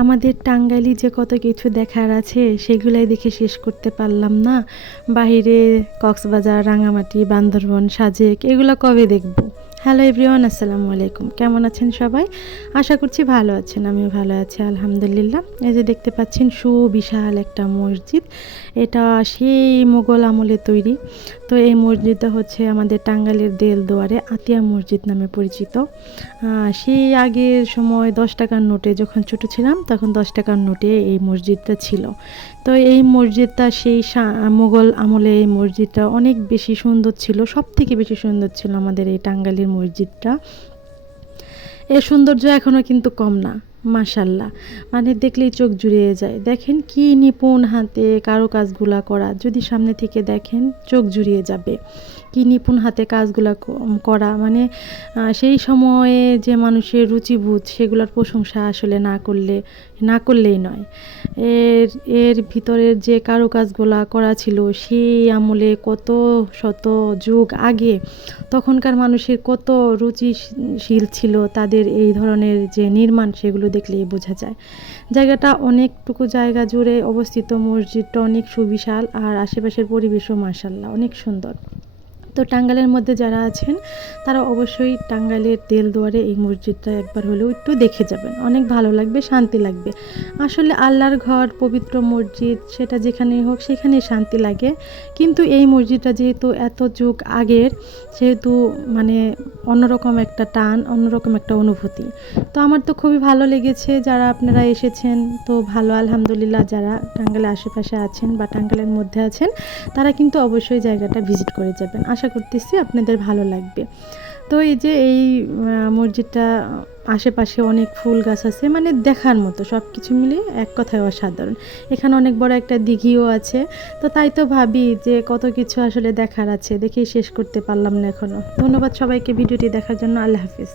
আমাদের টাঙ্গাইলি যে কত কিছু দেখার আছে, সেগুলাই দেখে শেষ করতে পারলাম না। বাইরে কক্সবাজার, রাঙামাটি, বান্দরবন, সাজেক, এগুলো কবে দেখব? হ্যালো এভরিওয়ান আসসালামু আলাইকুম। কেমন আছেন সবাই? আশা করছি ভালো আছেন, আমিও ভালো আছি, আলহামদুলিল্লাহ। এই যে দেখতে পাচ্ছেন, সুবিশাল একটা মসজিদ। এটা সেই মোগল আমলে তৈরি। তো এই মসজিদটা হচ্ছে আমাদের টাঙ্গাইলের দেলদুয়ারে আতিয়া মসজিদ নামে পরিচিত। সেই আগের সময় দশ টাকার নোটে যখন ছোট ছিলাম, তখন দশ টাকার নোটে এই মসজিদটা ছিল। তো এই মসজিদটা সেই মোগল আমলে এই মসজিদটা অনেক বেশি সুন্দর ছিল সব থেকে বেশি সুন্দর ছিল আমাদের এই টাঙ্গাইলের মসজিদটা। এর সৌন্দর্য এখনও কিন্তু কম না। মাশাল্লাহ। মানে দেখলেই চোখ জুড়িয়ে যায়। দেখেন কি নিপুণ হাতে কারুকাজগুলা করা। যদি সামনে থেকে দেখেন, চোখ জুড়িয়ে যাবে। কি নিপুণ হাতে কাজগুলা করা। মানে সেই সময়ে যে মানুষের রুচিবোধ, সেগুলোর প্রশংসা আসলে না করলে, না করলেই নয়। এর এর ভিতরের যে কারুকাজগুলা করা ছিল, সেই আমলে কত শত যুগ আগে, তখনকার মানুষের কত রুচিশীল ছিল তাদের এই ধরনের যে নির্মাণ, সেগুলো দেখলেই বোঝা যায়। জায়গাটা অনেকটুকু জায়গা জুড়ে অবস্থিত মসজিদটা অনেক সুবিশাল আর আশেপাশের পরিবেশও মার্শাল্লাহ অনেক সুন্দর। তো টাঙ্গালের মধ্যে যারা আছেন, তারা অবশ্যই টাঙ্গালের তেল দুয়ারে এই মসজিদটা একবার হলেও একটু দেখে যাবেন। অনেক ভালো লাগবে, শান্তি লাগবে। আসলে আল্লাহর ঘর, পবিত্র মসজিদ, সেটা যেখানেই হোক সেখানেই শান্তি লাগে। কিন্তু এই মসজিদটা যেহেতু এত যুগ আগের, সেহেতু মানে অন্যরকম একটা টান, অন্যরকম একটা অনুভূতি। তো আমার তো খুবই ভালো লেগেছে যারা আপনারা এসেছেন। তো ভালো, আলহামদুলিল্লাহ যারা টাঙ্গালের আশেপাশে আছেন বা টাঙ্গাইলের মধ্যে আছেন, তারা কিন্তু অবশ্যই জায়গাটা ভিজিট করে যাবেন। আশা করতেছি আপনাদের ভালো লাগবে। তো এই যে এই মসজিদটা আশেপাশে অনেক ফুল গাছ আছে মানে দেখার মতো সব কিছু মিলে এক কথায় অসাধারণ। এখানে অনেক বড় একটা দিঘিও আছে, তো তাই তো ভাবি যে কত কিছু আসলে দেখার আছে, দেখেই শেষ করতে পারলাম না এখনও ধন্যবাদ সবাইকে, ভিডিওটি দেখার জন্য আল্লাহ হাফিজ।